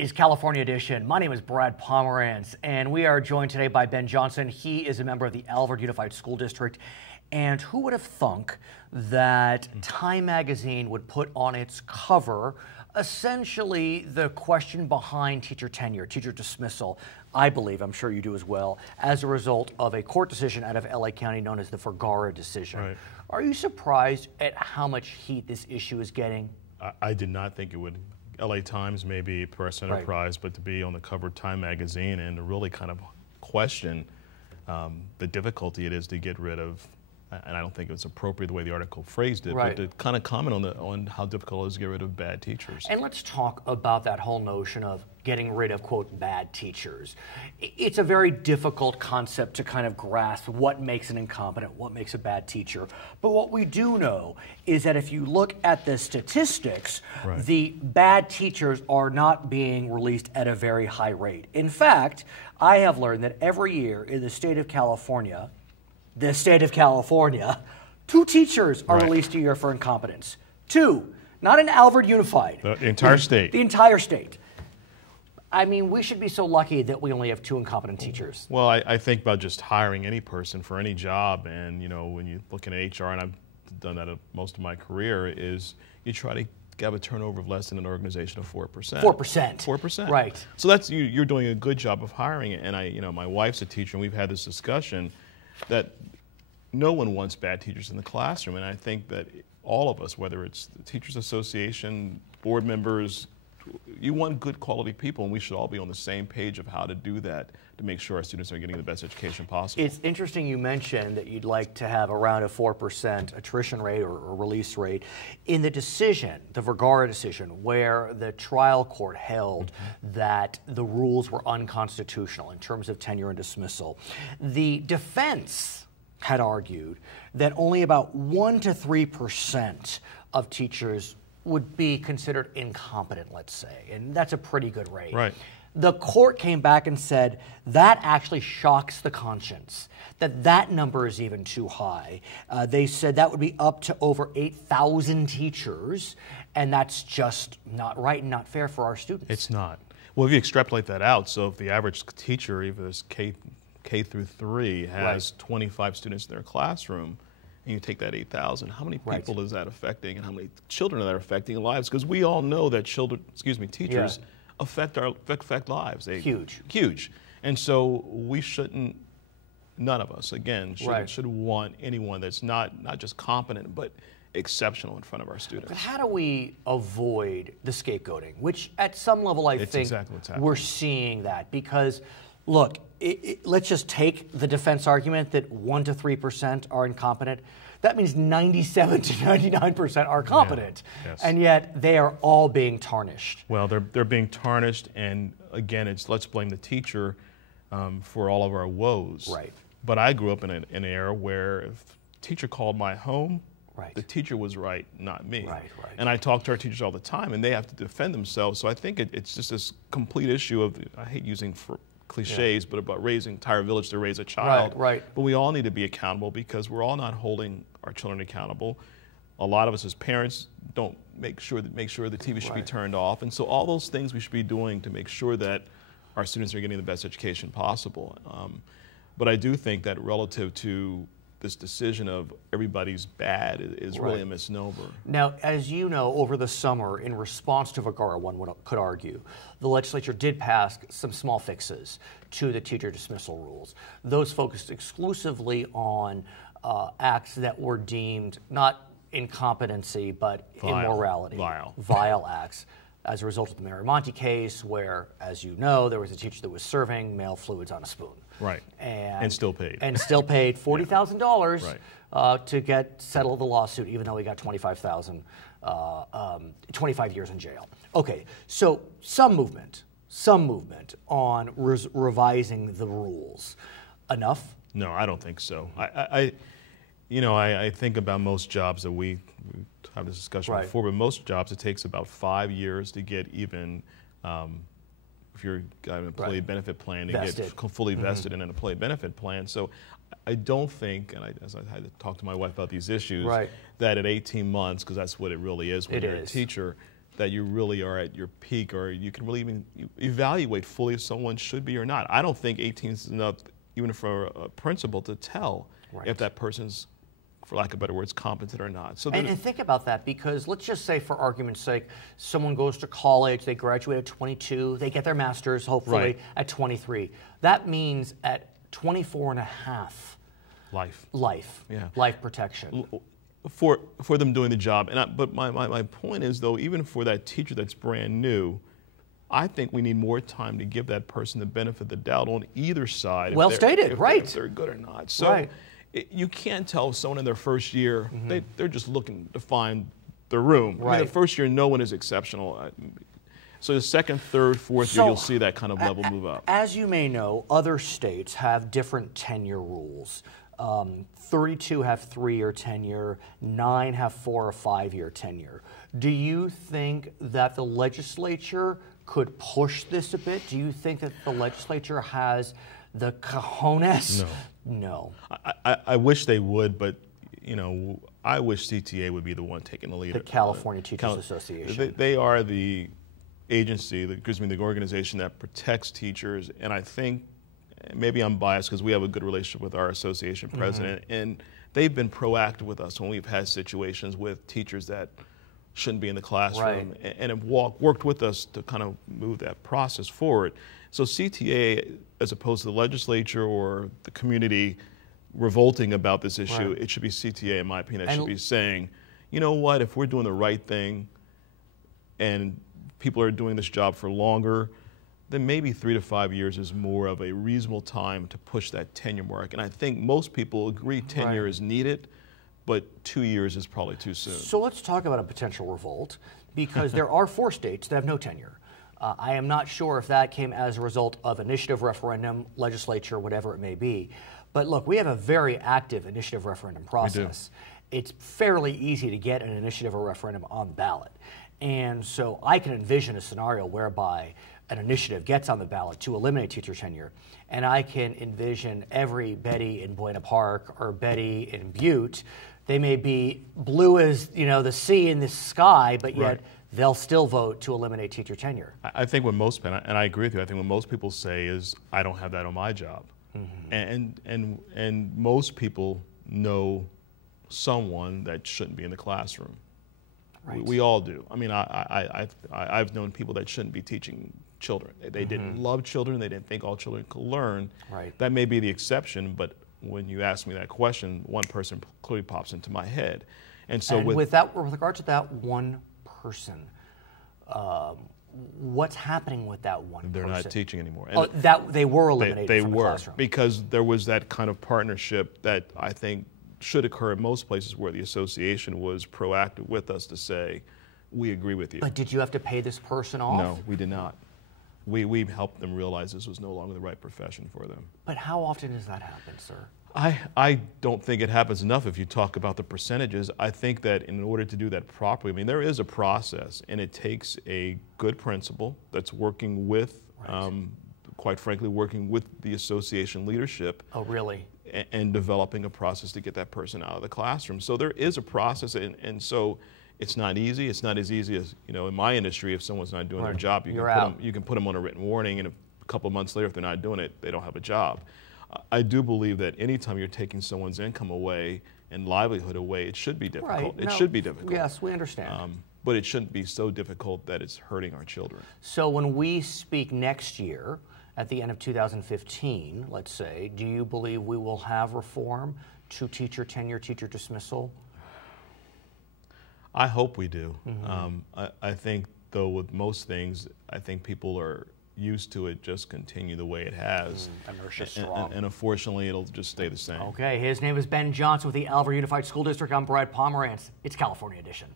is California Edition. My name is Brad Pomerance, and we are joined today by Ben Johnson. He is a member of the Alvord Unified School District. And who would have thunk that Time magazine would put on its cover essentially the question behind teacher tenure, teacher dismissal, I believe, I'm sure you do as well, as a result of a court decision out of LA County known as the Vergara decision. Right. Are you surprised at how much heat this issue is getting? I did not think it would. LA Times may be press enterprise, but to be on the cover of Time magazine and to really kind of question the difficulty it is to get rid of, and I don't think it was appropriate the way the article phrased it, right. but to kind of comment on how difficult it is to get rid of bad teachers. And let's talk about that whole notion of getting rid of, quote, bad teachers. It's a very difficult concept to kind of grasp what makes an incompetent, what makes a bad teacher. But what we do know is that if you look at the statistics, right. the bad teachers are not being released at a very high rate. In fact, I have learned that every year in the state of California, 2 teachers are right. released a year for incompetence. 2, not in Alvord Unified. The entire state. The entire state. I mean, we should be so lucky that we only have 2 incompetent teachers. Well, I think about just hiring any person for any job, and you know, when you look at HR, and I've done that most of my career, is you try to have a turnover of less than an organization of 4%. 4%. 4%. Right. So that's you're doing a good job of hiring. And my wife's a teacher, and we've had this discussion that no one wants bad teachers in the classroom, and I think that all of us, whether it's the Teachers Association, board members, you want good quality people, and we should all be on the same page of how to do that to make sure our students are getting the best education possible. It's interesting you mentioned that you'd like to have around a 4% attrition rate or release rate. In the decision, the Vergara decision, where the trial court held that the rules were unconstitutional in terms of tenure and dismissal, the defense had argued that only about 1 to 3% of teachers would be considered incompetent, let's say, and that's a pretty good rate. Right. The court came back and said that actually shocks the conscience, that number is even too high. They said that would be up to over 8,000 teachers, and that's just not right and not fair for our students. It's not. Well, if you extrapolate that out, so if the average teacher, even as K through 3, has right. 25 students in their classroom, and you take that 8,000, how many people right. is that affecting, and how many children are that affecting lives? Because we all know that teachers yeah. affect lives. Huge. And so we shouldn't, none of us, again, right. should want anyone that's not just competent, but exceptional in front of our students. But how do we avoid the scapegoating, which at some level I think exactly what's happening. We're seeing that because, look, let's just take the defense argument that 1 to 3% are incompetent. That means 97 to 99% are competent, yeah. Yes. and yet they are all being tarnished. Well, they're being tarnished, and again, it's let's blame the teacher for all of our woes. Right. But I grew up in an era where if a teacher called my home, right. the teacher was right, not me. Right. And I talk to our teachers all the time, and they have to defend themselves. So I think it's just this complete issue of, I hate using cliches, but about raising entire village to raise a child. Right. But we all need to be accountable because we're all not holding our children accountable. A lot of us as parents don't make sure the TV should be turned off. And so all those things we should be doing to make sure that our students are getting the best education possible. But I do think that relative to this decision of everybody's bad is really a misnomer. Now, as you know, over the summer, in response to Vergara, could argue, the legislature did pass some small fixes to the teacher dismissal rules. Those focused exclusively on acts that were deemed not incompetency, but immorality. Vile acts. As a result of the Miramonte case, where, as you know, there was a teacher that was serving male fluids on a spoon. Right. And still paid. And still paid $40,000 right. To settle the lawsuit, even though he got 25 years in jail. Okay, so some movement on revising the rules. Enough? No, I don't think so. I think about most jobs that we have this discussion before, but most jobs it takes about 5 years to get even, if you're got an employee benefit plan, to get fully vested in an employee benefit plan. So I don't think, and as I had to talk to my wife about these issues, that at 18 months, because that's what it really is when you're a teacher, that you really are at your peak, or you can really even evaluate fully if someone should be or not. I don't think 18 is enough, even for a principal, to tell if that person's, for lack of better words, competent or not. So and think about that, because let's just say, for argument's sake, someone goes to college, they graduate at 22, they get their master's, hopefully, at 23. That means at 24 and a half, life protection. For them doing the job. But my point is, though, even for that teacher that's brand new, I think we need more time to give that person the benefit of the doubt on either side. Well stated, right. If they're good or not. So you can't tell someone in their first year, they're just looking to find their room. I mean, the first year, no one is exceptional. So the second, third, fourth year, you'll see that kind of level move up. As you may know, other states have different tenure rules. 32 have 3-year tenure, 9 have 4 or 5-year tenure. Do you think that the legislature could push this a bit? Do you think that the legislature has the cojones? No. I wish they would, but I wish CTA would be the one taking the lead. The California Teachers Association. They are the agency, the organization that protects teachers, and I think, maybe I'm biased because we have a good relationship with our association president, and they've been proactive with us when we've had situations with teachers that shouldn't be in the classroom, and have worked with us to kind of move that process forward. So CTA, as opposed to the legislature or the community revolting about this issue, it should be CTA, in my opinion, that should be saying, you know what, if we're doing the right thing and people are doing this job for longer, then maybe 3 to 5 years is more of a reasonable time to push that tenure mark. And I think most people agree tenure is needed, but 2 years is probably too soon. So let's talk about a potential revolt, because there are 4 states that have no tenure. I am not sure if that came as a result of initiative, referendum, legislature, whatever it may be. But look, we have a very active initiative referendum process. It's fairly easy to get an initiative or referendum on the ballot. And so I can envision a scenario whereby an initiative gets on the ballot to eliminate teacher tenure, and I can envision every Betty in Buena Park or Betty in Butte. They may be blue as the sea in the sky, but yet they'll still vote to eliminate teacher tenure. I think when most, and I agree with you, I think what most people say is, I don't have that on my job. And most people know someone that shouldn't be in the classroom. We all do. I mean, I've known people that shouldn't be teaching children. They didn't love children. They didn't think all children could learn. That may be the exception, but when you ask me that question, one person clearly pops into my head. And so with regard to that one person, what's happening with that one person? They're not teaching anymore. And they were eliminated from the classroom. Because there was that kind of partnership that I think should occur in most places where the association was proactive with us to say, we agree with you. But did you have to pay this person off? No, we did not. We helped them realize this was no longer the right profession for them. But how often does that happen, sir? I don't think it happens enough if you talk about the percentages. I think that in order to do that properly, I mean, there is a process, and it takes a good principal that's working with, quite frankly, working with the association leadership. Oh, really? And developing a process to get that person out of the classroom. So there is a process, and so it's not easy. It's not as easy as, in my industry, if someone's not doing their job, you can put them on a written warning, and a couple of months later, if they're not doing it, they don't have a job. I do believe that anytime you're taking someone's income away and livelihood away, it should be difficult. It should be difficult. Yes, we understand. But it shouldn't be so difficult that it's hurting our children. So when we speak next year, at the end of 2015, let's say, do you believe we will have reform to teacher tenure, teacher dismissal? I hope we do. I think, though, with most things, I think people are used to it just continue the way it has. Inertia's strong. And unfortunately, it'll just stay the same. Okay, his name is Ben Johnson with the Alvord Unified School District. I'm Brad Pomerance. It's California Edition.